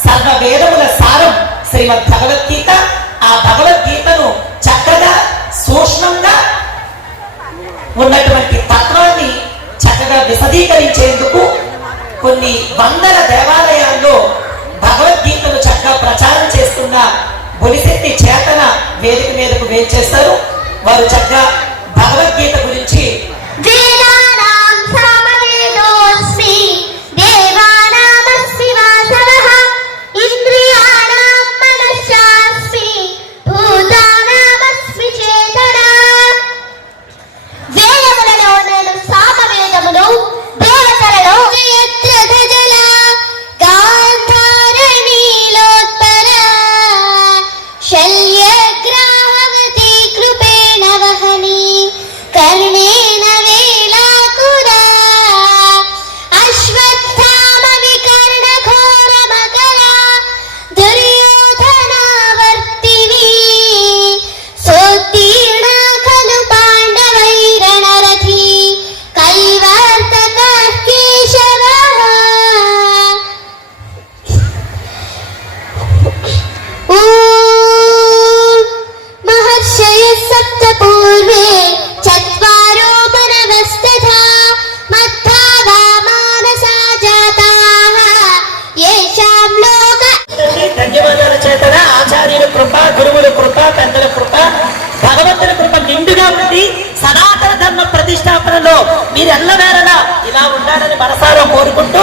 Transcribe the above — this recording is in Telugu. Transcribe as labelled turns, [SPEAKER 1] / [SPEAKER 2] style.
[SPEAKER 1] సర్వ వేదముల సారం శ్రీమద్ భగవద్గీత ఆ భగవద్గీతను చక్కగా సూక్ష్మంగా ఉన్నటువంటి తత్వాన్ని చక్కగా విశదీకరించేందుకు కొన్ని వందల దేవాలయాల్లో భగవద్గీతను చక్కగా ప్రచారం చేస్తున్న బొలిశెట్టి చేతన వేదిక మీదకు వేచేస్తారు. వారు చక్కగా భగవద్గీత గురించి Shelly. ఆచార్యుల కృప గురువుల కృప పెద్దల కృప భగవంతుని కృప నిండుగా ఉంది సనాతన ధర్మ ప్రతిష్టాపనలో మీరు ఎల్లవేళలా ఇలా ఉండాలని మనసారా కోరుకుంటూ